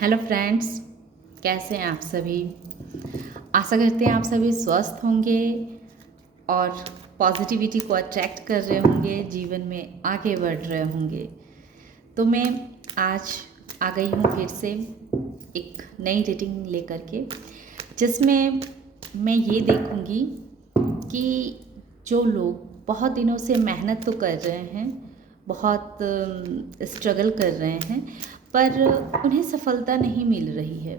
Hello friends, कैसे हैं आप सभी। आशा करते हैं आप सभी स्वस्थ होंगे और पॉजिटिविटी को अट्रैक्ट कर रहे होंगे, जीवन में आगे बढ़ रहे होंगे। तो मैं आज आ गई हूँ फिर से एक नई रीडिंग लेकर के, जिसमें मैं ये देखूँगी कि जो लोग बहुत दिनों से मेहनत तो कर रहे हैं, बहुत स्ट्रगल कर रहे हैं, पर उन्हें सफलता नहीं मिल रही है।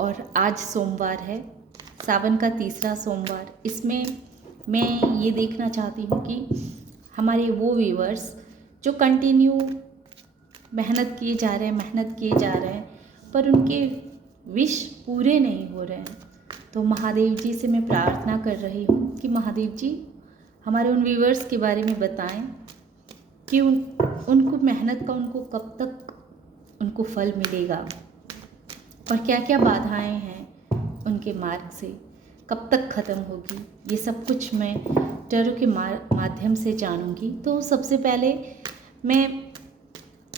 और आज सोमवार है, सावन का तीसरा सोमवार। इसमें मैं ये देखना चाहती हूँ कि हमारे वो व्यूअर्स जो कंटिन्यू मेहनत किए जा रहे हैं, पर उनके विश पूरे नहीं हो रहे हैं। तो महादेव जी से मैं प्रार्थना कर रही हूँ कि महादेव जी हमारे उन व्यूअर्स के बारे में बताएं कि उनको मेहनत का उनको कब तक उनको फल मिलेगा, और क्या क्या बाधाएं हैं उनके मार्ग से, कब तक ख़त्म होगी। ये सब कुछ मैं टैरो के माध्यम से जानूंगी। तो सबसे पहले मैं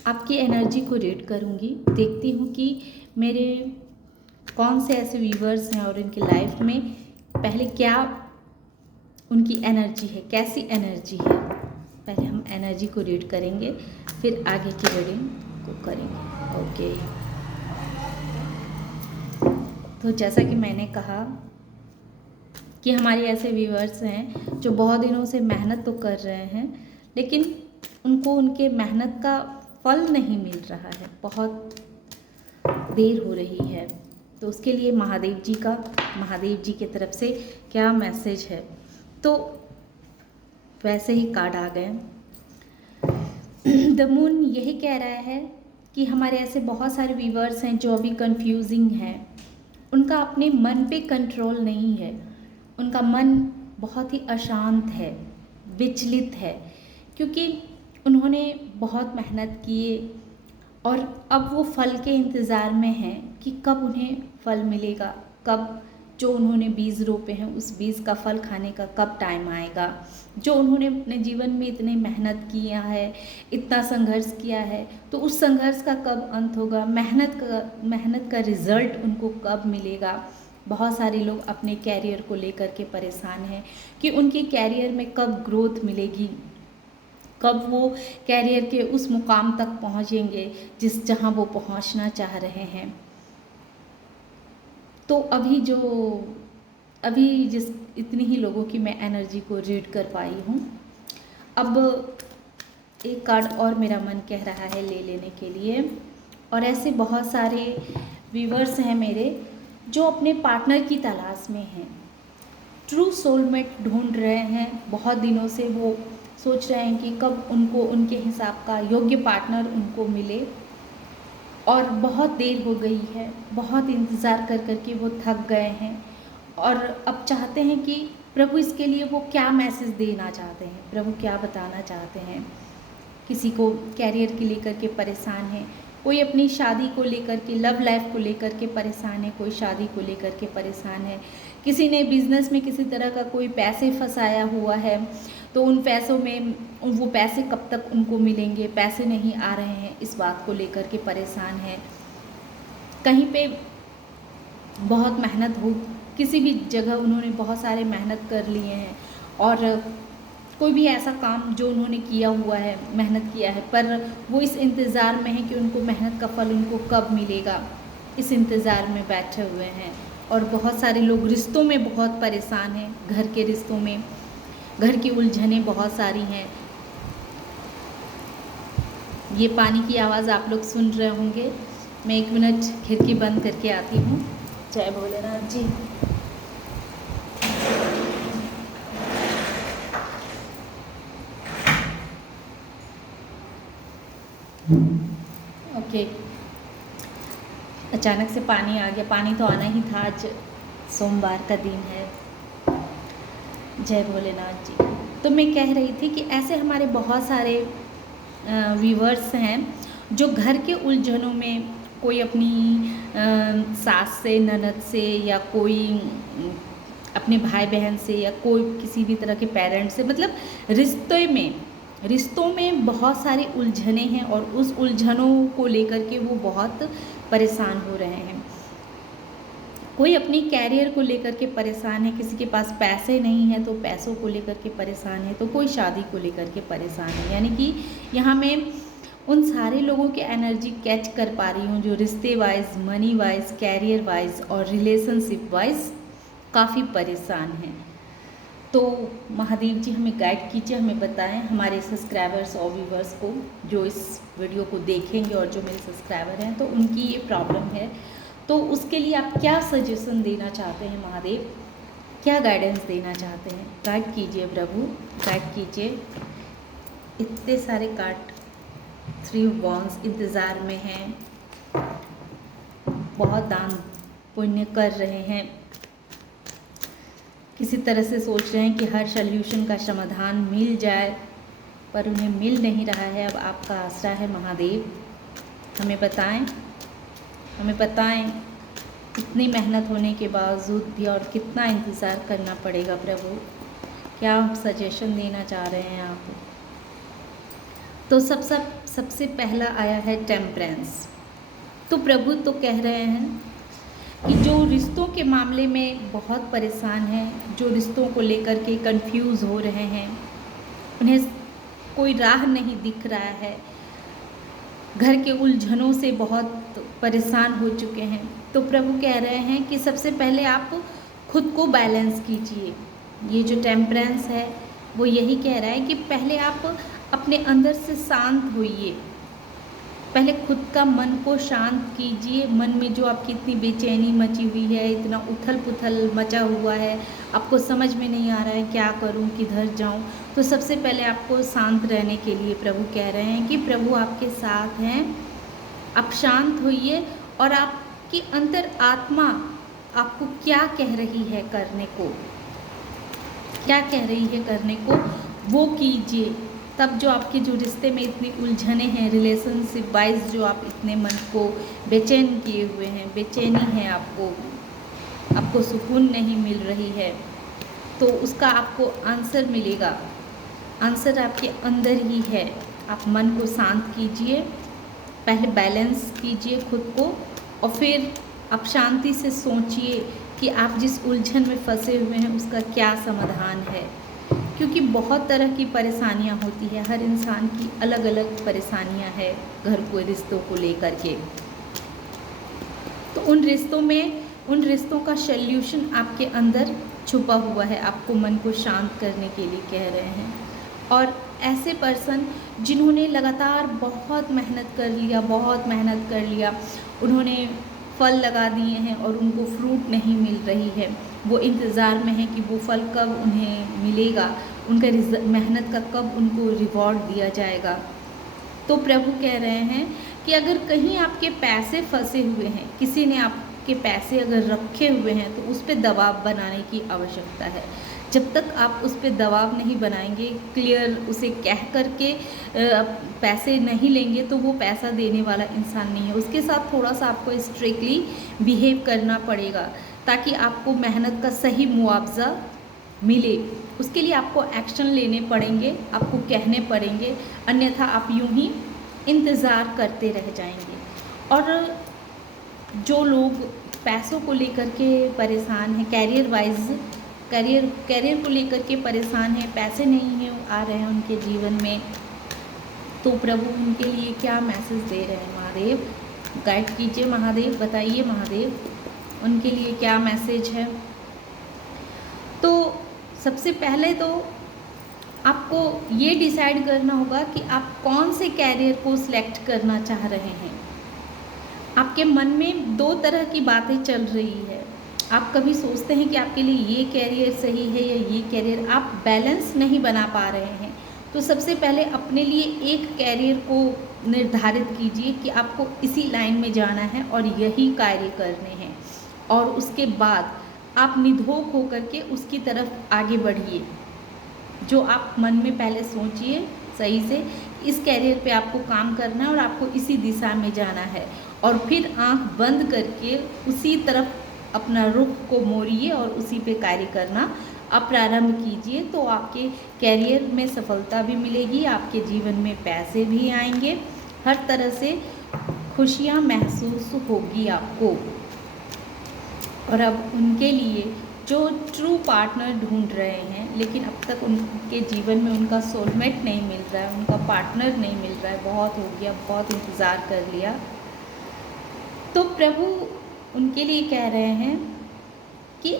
आपकी एनर्जी को रीड करूंगी, देखती हूँ कि मेरे कौन से ऐसे व्यूवर्स हैं और इनकी लाइफ में पहले क्या उनकी एनर्जी है, कैसी एनर्जी है। पहले हम एनर्जी को रीड करेंगे, फिर आगे की रीडिंग को करेंगे। ओके, तो जैसा कि मैंने कहा कि हमारे ऐसे व्यूअर्स हैं जो बहुत दिनों से मेहनत तो कर रहे हैं, लेकिन उनको उनके मेहनत का फल नहीं मिल रहा है, बहुत देर हो रही है। तो उसके लिए महादेव जी की तरफ से क्या मैसेज है। तो वैसे ही कार्ड आ गए। द मून यही कह रहा है कि हमारे ऐसे बहुत सारे व्यूअर्स हैं जो अभी कंफ्यूजिंग हैं, उनका अपने मन पे कंट्रोल नहीं है, उनका मन बहुत ही अशांत है, विचलित है, क्योंकि उन्होंने बहुत मेहनत किए और अब वो फल के इंतज़ार में हैं कि कब उन्हें फल मिलेगा, कब जो उन्होंने बीज रोपे हैं उस बीज का फल खाने का कब टाइम आएगा। जो उन्होंने अपने जीवन में इतनी मेहनत किया है, इतना संघर्ष किया है, तो उस संघर्ष का कब अंत होगा, मेहनत का रिज़ल्ट उनको कब मिलेगा। बहुत सारे लोग अपने कैरियर को लेकर के परेशान हैं कि उनके कैरियर में कब ग्रोथ मिलेगी, कब वो कैरियर के उस मुकाम तक पहुँचेंगे जहाँ वो पहुँचना चाह रहे हैं। तो अभी जिस इतनी ही लोगों की मैं एनर्जी को रीड कर पाई हूँ। अब एक कार्ड और मेरा मन कह रहा है ले लेने के लिए। और ऐसे बहुत सारे व्यूअर्स हैं मेरे जो अपने पार्टनर की तलाश में हैं, ट्रू सोलमेट ढूंढ रहे हैं। बहुत दिनों से वो सोच रहे हैं कि कब उनको उनके हिसाब का योग्य पार्टनर उनको मिले, और बहुत देर हो गई है, बहुत इंतज़ार कर कर के वो थक गए हैं और अब चाहते हैं कि प्रभु इसके लिए वो क्या मैसेज देना चाहते हैं, प्रभु क्या बताना चाहते हैं। किसी को कैरियर के लेकर के परेशान है, कोई अपनी शादी को लेकर के, लव लाइफ को लेकर के परेशान है, कोई शादी को लेकर के परेशान है, किसी ने बिजनेस में किसी तरह का कोई पैसे फंसाया हुआ है, तो उन पैसों में वो पैसे कब तक उनको मिलेंगे, पैसे नहीं आ रहे हैं, इस बात को लेकर के परेशान है। कहीं पे बहुत मेहनत हो, किसी भी जगह उन्होंने बहुत सारे मेहनत कर लिए हैं और कोई भी ऐसा काम जो उन्होंने किया हुआ है, मेहनत किया है, पर वो इस इंतज़ार में है कि उनको मेहनत का फल उनको कब मिलेगा, इस इंतज़ार में बैठे हुए हैं। और बहुत सारे लोग रिश्तों में बहुत परेशान हैं, घर के रिश्तों में, घर की उलझनें बहुत सारी हैं। ये पानी की आवाज़ आप लोग सुन रहे होंगे। मैं 1 मिनट खिड़की बंद करके आती हूँ। जय भोलेनाथ जी। ओके, अचानक से पानी आ गया। पानी तो आना ही था, आज सोमवार का दिन है। जय भोलेनाथ जी। तो मैं कह रही थी कि ऐसे हमारे बहुत सारे व्यूवर्स हैं जो घर के उलझनों में, कोई अपनी सास से, ननद से, या कोई अपने भाई बहन से, या कोई किसी भी तरह के पेरेंट्स से, मतलब रिश्ते में रिश्तों में बहुत सारी उलझने हैं और उस उलझनों को लेकर के वो बहुत परेशान हो रहे हैं। कोई अपनी कैरियर को लेकर के परेशान है, किसी के पास पैसे नहीं है तो पैसों को लेकर के परेशान है, तो कोई शादी को लेकर के परेशान है। यानी कि यहाँ मैं उन सारे लोगों की एनर्जी कैच कर पा रही हूँ जो रिश्ते wise, money wise, career wise और रिलेशनशिप वाइज काफ़ी परेशान हैं। तो महादेव जी हमें गाइड कीजिए, हमें बताएं, हमारे सब्सक्राइबर्स और व्यूवर्स को जो इस वीडियो को देखेंगे और जो मेरे सब्सक्राइबर हैं तो उनकी ये प्रॉब्लम है, तो उसके लिए आप क्या सजेशन देना चाहते हैं महादेव, क्या गाइडेंस देना चाहते हैं? गाइड कीजिए प्रभु, गाइड कीजिए। इतने सारे कार्ड 3 ऑफ वॉन्ड्स इंतज़ार में हैं, बहुत दान पुण्य कर रहे हैं, किसी तरह से सोच रहे हैं कि हर सल्यूशन का समाधान मिल जाए, पर उन्हें मिल नहीं रहा है। अब आपका आसरा है महादेव, हमें बताएं, हमें बताएं इतनी मेहनत होने के बावजूद भी और कितना इंतज़ार करना पड़ेगा प्रभु, क्या सजेशन देना चाह रहे हैं आप? तो सबसे पहला आया है टेम्परेंस। तो प्रभु तो कह रहे हैं कि जो रिश्तों के मामले में बहुत परेशान हैं, जो रिश्तों को लेकर के कंफ्यूज हो रहे हैं, उन्हें कोई राह नहीं दिख रहा है, घर के उलझनों से बहुत परेशान हो चुके हैं, तो प्रभु कह रहे हैं कि सबसे पहले आप खुद को बैलेंस कीजिए। ये जो टेम्परेंस है वो यही कह रहा है कि पहले आप अपने अंदर से शांत होइए, पहले खुद का मन को शांत कीजिए। मन में जो आपकी इतनी बेचैनी मची हुई है, इतना उथल पुथल मचा हुआ है, आपको समझ में नहीं आ रहा है क्या करूं, किधर जाऊं, तो सबसे पहले आपको शांत रहने के लिए प्रभु कह रहे हैं कि प्रभु आपके साथ हैं, आप शांत होइए और आपकी अंतर आत्मा आपको क्या कह रही है करने को, क्या कह रही है करने को, वो कीजिए। तब जो आपके जो रिश्ते में इतनी उलझने हैं, रिलेशनशिप वाइज जो आप इतने मन को बेचैन किए हुए हैं, बेचैनी है आपको सुकून नहीं मिल रही है, तो उसका आपको आंसर मिलेगा। आंसर आपके अंदर ही है। आप मन को शांत कीजिए, पहले बैलेंस कीजिए खुद को, और फिर आप शांति से सोचिए कि आप जिस उलझन में फंसे हुए हैं उसका क्या समाधान है, क्योंकि बहुत तरह की परेशानियां होती है, हर इंसान की अलग अलग परेशानियां हैं घर को, रिश्तों को लेकर के। तो उन रिश्तों का सल्यूशन आपके अंदर छुपा हुआ है, आपको मन को शांत करने के लिए कह रहे हैं। और ऐसे पर्सन जिन्होंने लगातार बहुत मेहनत कर लिया, उन्होंने फल लगा दिए हैं और उनको फ्रूट नहीं मिल रही है, वो इंतज़ार में है कि वो फल कब उन्हें मिलेगा, उनका मेहनत का कब उनको रिवॉर्ड दिया जाएगा। तो प्रभु कह रहे हैं कि अगर कहीं आपके पैसे फंसे हुए हैं, किसी ने आपके पैसे अगर रखे हुए हैं, तो उस पर दबाव बनाने की आवश्यकता है। जब तक आप उस पर दबाव नहीं बनाएंगे, क्लियर उसे कह करके पैसे नहीं लेंगे, तो वो पैसा देने वाला इंसान नहीं है। उसके साथ थोड़ा सा आपको स्ट्रिक्टली बिहेव करना पड़ेगा ताकि आपको मेहनत का सही मुआवजा मिले। उसके लिए आपको एक्शन लेने पड़ेंगे, आपको कहने पड़ेंगे, अन्यथा आप यूं ही इंतज़ार करते रह जाएंगे। और जो लोग पैसों को लेकर के परेशान हैं, कैरियर को लेकर के परेशान हैं, पैसे नहीं हैं आ रहे हैं उनके जीवन में, तो प्रभु उनके लिए क्या मैसेज दे रहे हैं महादेव? गाइड कीजिए महादेव, बताइए महादेव उनके लिए क्या मैसेज है। तो सबसे पहले तो आपको ये डिसाइड करना होगा कि आप कौन से कैरियर को सिलेक्ट करना चाह रहे हैं। आपके मन में 2 तरह की बातें चल रही है। आप कभी सोचते हैं कि आपके लिए ये कैरियर सही है या ये कैरियर, आप बैलेंस नहीं बना पा रहे हैं। तो सबसे पहले अपने लिए एक कैरियर को निर्धारित कीजिए कि आपको इसी लाइन में जाना है और यही कार्य करने हैं, और उसके बाद आप निधोक होकर के उसकी तरफ आगे बढ़िए। जो आप मन में पहले सोचिए सही से, इस कैरियर पे आपको काम करना है और आपको इसी दिशा में जाना है, और फिर आंख बंद करके उसी तरफ अपना रुख को मोड़िए और उसी पे कार्य करना आप प्रारंभ कीजिए तो आपके कैरियर में सफलता भी मिलेगी, आपके जीवन में पैसे भी आएंगे, हर तरह से खुशियाँ महसूस होगी आपको। और अब उनके लिए जो ट्रू पार्टनर ढूंढ रहे हैं लेकिन अब तक उनके जीवन में उनका सोलमेट नहीं मिल रहा है, उनका पार्टनर नहीं मिल रहा है, बहुत हो गया, बहुत इंतज़ार कर लिया, तो प्रभु उनके लिए कह रहे हैं कि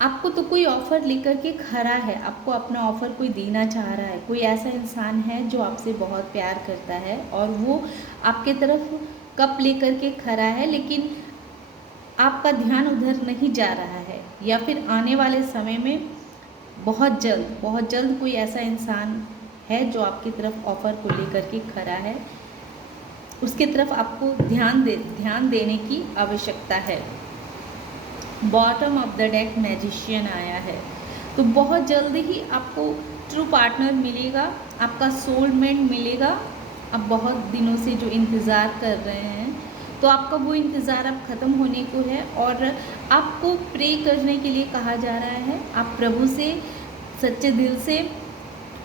आपको तो कोई ऑफ़र लेकर के खड़ा है, आपको अपना ऑफ़र कोई देना चाह रहा है, कोई ऐसा इंसान है जो आपसे बहुत प्यार करता है और वो आपके तरफ कप लेकर के खड़ा है, लेकिन आपका ध्यान उधर नहीं जा रहा है, या फिर आने वाले समय में बहुत जल्द कोई ऐसा इंसान है जो आपकी तरफ ऑफ़र को लेकर के खड़ा है, उसकी तरफ आपको ध्यान देने की आवश्यकता है। Bottom of the deck magician आया है, तो बहुत जल्दी ही आपको ट्रू पार्टनर मिलेगा, आपका सोलमेट मिलेगा। आप बहुत दिनों से जो इंतज़ार कर रहे हैं तो आपका वो इंतज़ार अब ख़त्म होने को है और आपको प्रे करने के लिए कहा जा रहा है। आप प्रभु से सच्चे दिल से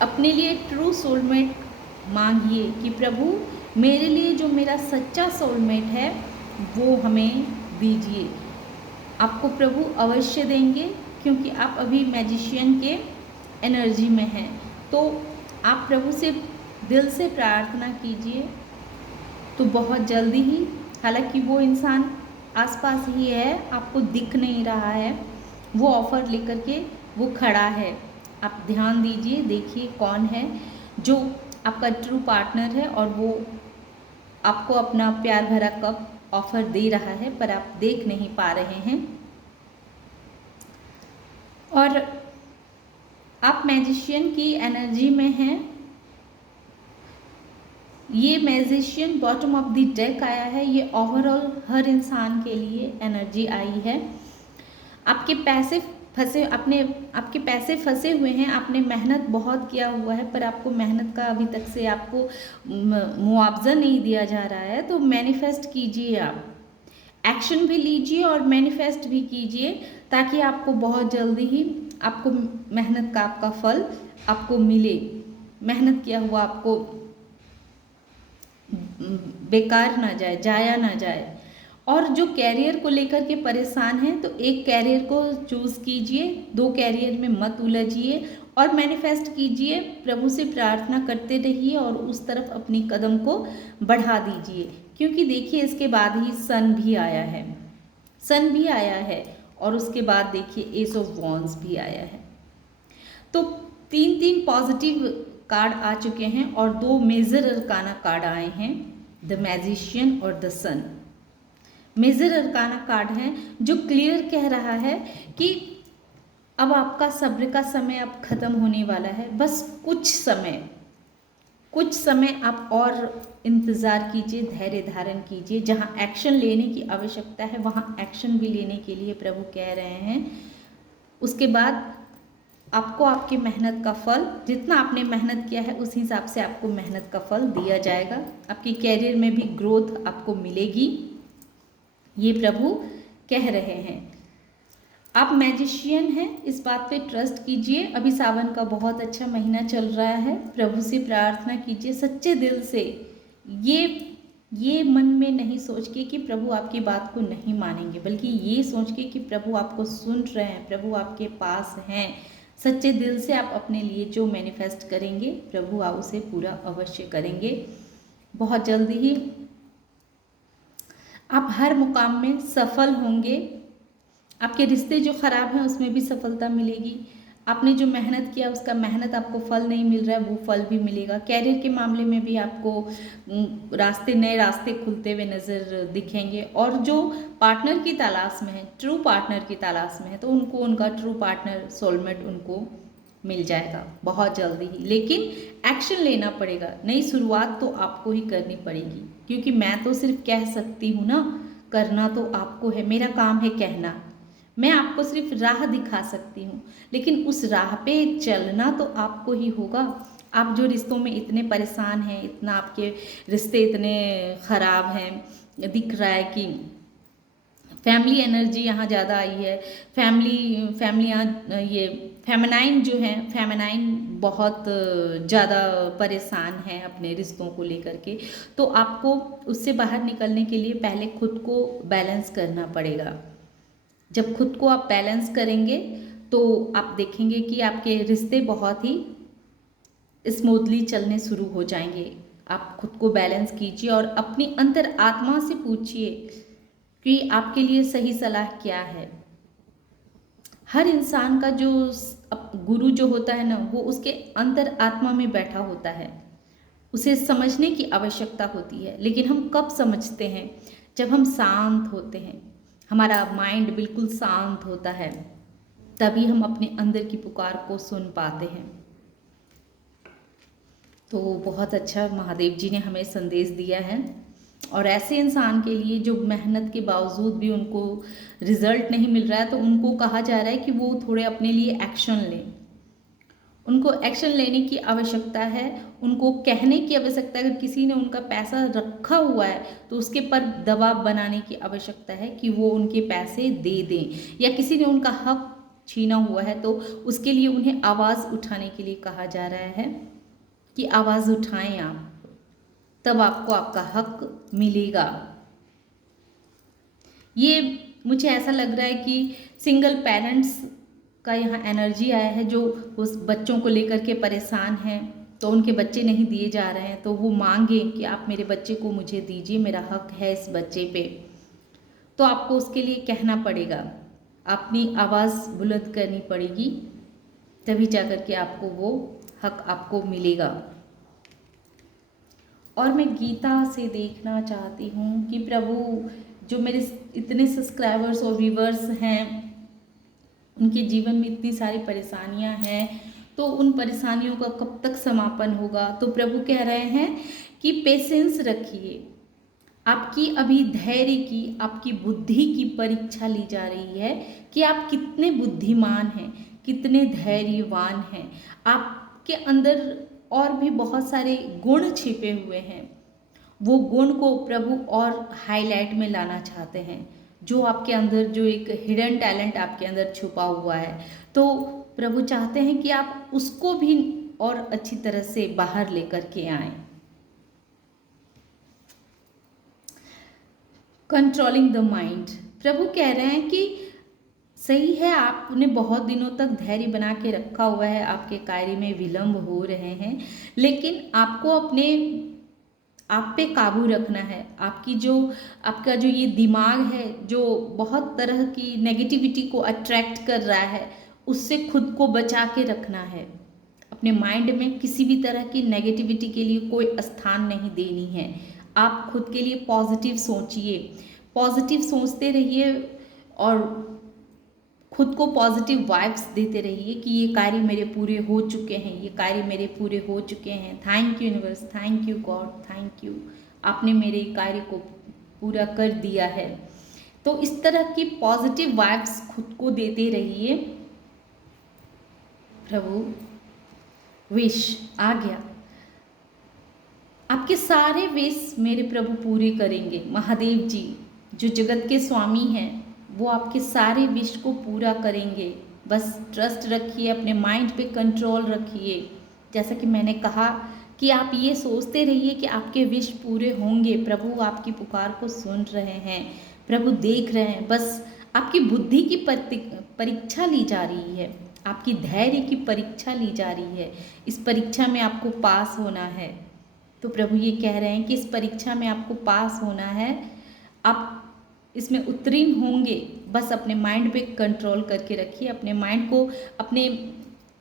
अपने लिए ट्रू सोलमेट मांगिए कि प्रभु मेरे लिए जो मेरा सच्चा सोलमेट है वो हमें दीजिए। आपको प्रभु अवश्य देंगे क्योंकि आप अभी मैजिशियन के एनर्जी में हैं। तो आप प्रभु से दिल से प्रार्थना कीजिए तो बहुत जल्दी ही, हालांकि वो इंसान आसपास ही है, आपको दिख नहीं रहा है, वो ऑफ़र लेकर के वो खड़ा है। आप ध्यान दीजिए, देखिए कौन है जो आपका ट्रू पार्टनर है और वो आपको अपना प्यार भरा कप ऑफ़र दे रहा है पर आप देख नहीं पा रहे हैं। और आप मैजिशियन की एनर्जी में हैं। ये magician bottom of the deck आया है, ये ओवरऑल हर इंसान के लिए एनर्जी आई है। आपके पैसे फंसे हुए हैं, आपने मेहनत बहुत किया हुआ है पर आपको मेहनत का अभी तक से आपको मुआवजा नहीं दिया जा रहा है। तो मैनिफेस्ट कीजिए, आप एक्शन भी लीजिए और मैनिफेस्ट भी कीजिए ताकि आपको बहुत जल्दी ही आपको मेहनत का आपका फल आपको मिले, मेहनत किया हुआ आपको बेकार ना जाए, जाया ना जाए। और जो कैरियर को लेकर के परेशान हैं तो एक कैरियर को चूज़ कीजिए, दो कैरियर में मत उलझिए और मैनिफेस्ट कीजिए, प्रभु से प्रार्थना करते रहिए और उस तरफ अपनी कदम को बढ़ा दीजिए। क्योंकि देखिए इसके बाद ही सन भी आया है और उसके बाद देखिए एस ऑफ वॉन्ड्स भी आया है। तो तीन पॉजिटिव कार्ड आ चुके हैं और दो मेजर अरकाना कार्ड आए हैं, द मैजिशियन और the sun. Major arcana card हैं जो क्लियर कह रहा है कि अब आपका सब्र का समय अब खत्म होने वाला है। बस कुछ समय आप और इंतज़ार कीजिए, धैर्य धारण कीजिए। जहाँ एक्शन लेने की आवश्यकता है वहाँ एक्शन भी लेने के लिए प्रभु कह रहे हैं। उसके बाद आपको आपकी मेहनत का फल, जितना आपने मेहनत किया है उस हिसाब से आपको मेहनत का फल दिया जाएगा। आपके कैरियर में भी ग्रोथ आपको मिलेगी, ये प्रभु कह रहे हैं। आप मैजिशियन हैं, इस बात पे ट्रस्ट कीजिए। अभी सावन का बहुत अच्छा महीना चल रहा है, प्रभु से प्रार्थना कीजिए सच्चे दिल से। ये मन में नहीं सोच के कि प्रभु आपकी बात को नहीं मानेंगे, बल्कि ये सोच के कि प्रभु आपको सुन रहे हैं, प्रभु आपके पास हैं। सच्चे दिल से आप अपने लिए जो मैनिफेस्ट करेंगे प्रभु आप उसे पूरा अवश्य करेंगे। बहुत जल्दी ही आप हर मुकाम में सफल होंगे। आपके रिश्ते जो ख़राब हैं उसमें भी सफलता मिलेगी। आपने जो मेहनत किया उसका मेहनत आपको फल नहीं मिल रहा है, वो फल भी मिलेगा। कैरियर के मामले में भी आपको नए रास्ते खुलते हुए नज़र दिखेंगे। और जो पार्टनर की तलाश में है, ट्रू पार्टनर की तलाश में है, तो उनको उनका ट्रू पार्टनर सोलमेट उनको मिल जाएगा बहुत जल्दी ही। लेकिन एक्शन लेना पड़ेगा, नई शुरुआत तो आपको ही करनी पड़ेगी। क्योंकि मैं तो सिर्फ कह सकती हूँ ना, करना तो आपको है। मेरा काम है कहना, मैं आपको सिर्फ राह दिखा सकती हूँ, लेकिन उस राह पे चलना तो आपको ही होगा। आप जो रिश्तों में इतने परेशान हैं, इतना आपके रिश्ते इतने ख़राब हैं, दिख रहा है कि फैमिली एनर्जी यहाँ ज़्यादा आई है। फैमिली यहाँ ये फेमिनाइन जो है, फेमिनाइन बहुत ज़्यादा परेशान है अपने रिश्तों को लेकर के। तो आपको उससे बाहर निकलने के लिए पहले खुद को बैलेंस करना पड़ेगा। जब खुद को आप बैलेंस करेंगे तो आप देखेंगे कि आपके रिश्ते बहुत ही स्मूथली चलने शुरू हो जाएंगे। आप खुद को बैलेंस कीजिए और अपनी अंतर आत्मा से पूछिए कि आपके लिए सही सलाह क्या है। हर इंसान का जो गुरु जो होता है ना, वो उसके अंतर आत्मा में बैठा होता है। उसे समझने की आवश्यकता होती है, लेकिन हम कब समझते हैं? जब हम शांत होते हैं, हमारा माइंड बिल्कुल शांत होता है, तभी हम अपने अंदर की पुकार को सुन पाते हैं। तो बहुत अच्छा महादेव जी ने हमें संदेश दिया है। और ऐसे इंसान के लिए जो मेहनत के बावजूद भी उनको रिजल्ट नहीं मिल रहा है, तो उनको कहा जा रहा है कि वो थोड़े अपने लिए एक्शन लें। उनको एक्शन लेने की आवश्यकता है, उनको कहने की आवश्यकता है। अगर किसी ने उनका पैसा रखा हुआ है तो उसके पर दबाव बनाने की आवश्यकता है कि वो उनके पैसे दे दें, या किसी ने उनका हक छीना हुआ है तो उसके लिए उन्हें आवाज़ उठाने के लिए कहा जा रहा है कि आवाज़ उठाएं आप, तब आपको आपका हक मिलेगा। ये मुझे ऐसा लग रहा है कि सिंगल पेरेंट्स का यहाँ एनर्जी आया है, जो उस बच्चों को लेकर के परेशान हैं, तो उनके बच्चे नहीं दिए जा रहे हैं, तो वो मांगे कि आप मेरे बच्चे को मुझे दीजिए, मेरा हक है इस बच्चे पे। तो आपको उसके लिए कहना पड़ेगा, अपनी आवाज़ बुलंद करनी पड़ेगी, तभी जाकर के आपको वो हक आपको मिलेगा। और मैं गीता से देखना चाहती हूँ कि प्रभु, जो मेरे इतने सब्सक्राइबर्स और व्यूवर्स हैं, उनके जीवन में इतनी सारी परेशानियाँ हैं, तो उन परेशानियों का कब तक समापन होगा? तो प्रभु कह रहे हैं कि पेशेंस रखिए। आपकी अभी धैर्य की, आपकी बुद्धि की परीक्षा ली जा रही है कि आप कितने बुद्धिमान हैं, कितने धैर्यवान हैं। आपके अंदर और भी बहुत सारे गुण छिपे हुए हैं। वो गुण को प्रभु और हाईलाइट में लाना चाहते हैं। जो आपके अंदर, जो एक हिडन टैलेंट आपके अंदर छुपा हुआ है, तो प्रभु चाहते हैं कि आप उसको भी और अच्छी तरह से बाहर लेकर के आएं। कंट्रोलिंग द माइंड, प्रभु कह रहे हैं कि सही है, आपने बहुत दिनों तक धैर्य बना के रखा हुआ है, आपके कार्य में विलंब हो रहे हैं, लेकिन आपको अपने आप पे काबू रखना है। आपका जो ये दिमाग है, जो बहुत तरह की नेगेटिविटी को अट्रैक्ट कर रहा है, उससे खुद को बचा के रखना है। अपने माइंड में किसी भी तरह की नेगेटिविटी के लिए कोई स्थान नहीं देनी है। आप खुद के लिए पॉजिटिव सोचिए, पॉजिटिव सोचते रहिए और खुद को पॉजिटिव वाइब्स देते रहिए कि ये कार्य मेरे पूरे हो चुके हैं, ये कार्य मेरे पूरे हो चुके हैं। Thank you universe, thank you God, thank you, आपने मेरे कार्य को पूरा कर दिया है। तो इस तरह की पॉजिटिव वाइब्स खुद को देते रहिए। प्रभु विश आ गया, आपके सारे विश मेरे प्रभु पूरे करेंगे। महादेव जी जो जगत के स्वामी हैं, वो आपके सारे विश को पूरा करेंगे। बस ट्रस्ट रखिए, अपने माइंड पे कंट्रोल रखिए। जैसा कि मैंने कहा कि आप ये सोचते रहिए कि आपके विश पूरे होंगे। प्रभु आपकी पुकार को सुन रहे हैं, प्रभु देख रहे हैं। बस आपकी बुद्धि की परीक्षा ली जा रही है, आपकी धैर्य की परीक्षा ली जा रही है। इस परीक्षा में आपको पास होना है। तो प्रभु ये कह रहे हैं कि इस परीक्षा में आपको पास होना है, आप इसमें उत्तीर्ण होंगे। बस अपने माइंड पे कंट्रोल करके रखिए, अपने माइंड को, अपने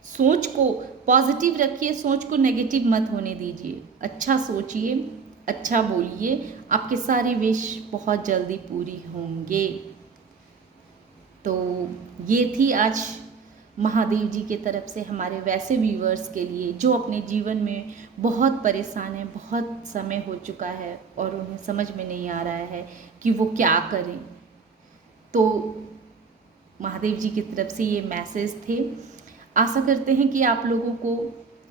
सोच को पॉजिटिव रखिए, सोच को नेगेटिव मत होने दीजिए। अच्छा सोचिए, अच्छा बोलिए, आपके सारे विश बहुत जल्दी पूरी होंगे। तो ये थी आज महादेव जी के तरफ से हमारे वैसे व्यूवर्स के लिए जो अपने जीवन में बहुत परेशान हैं, बहुत समय हो चुका है और उन्हें समझ में नहीं आ रहा है कि वो क्या करें। तो महादेव जी की तरफ से ये मैसेज थे। आशा करते हैं कि आप लोगों को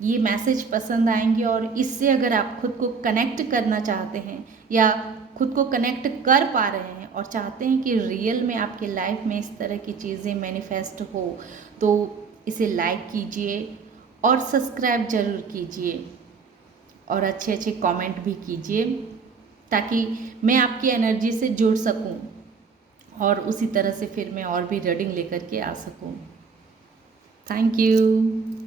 ये मैसेज पसंद आएंगे और इससे अगर आप खुद को कनेक्ट करना चाहते हैं या खुद को कनेक्ट कर पा रहे हैं और चाहते हैं कि रियल में आपके लाइफ में इस तरह की चीज़ें मैनिफेस्ट हो, तो इसे लाइक कीजिए और सब्सक्राइब ज़रूर कीजिए और अच्छे अच्छे कमेंट भी कीजिए, ताकि मैं आपकी एनर्जी से जुड़ सकूं और उसी तरह से फिर मैं और भी रीडिंग लेकर के आ सकूं। Thank you.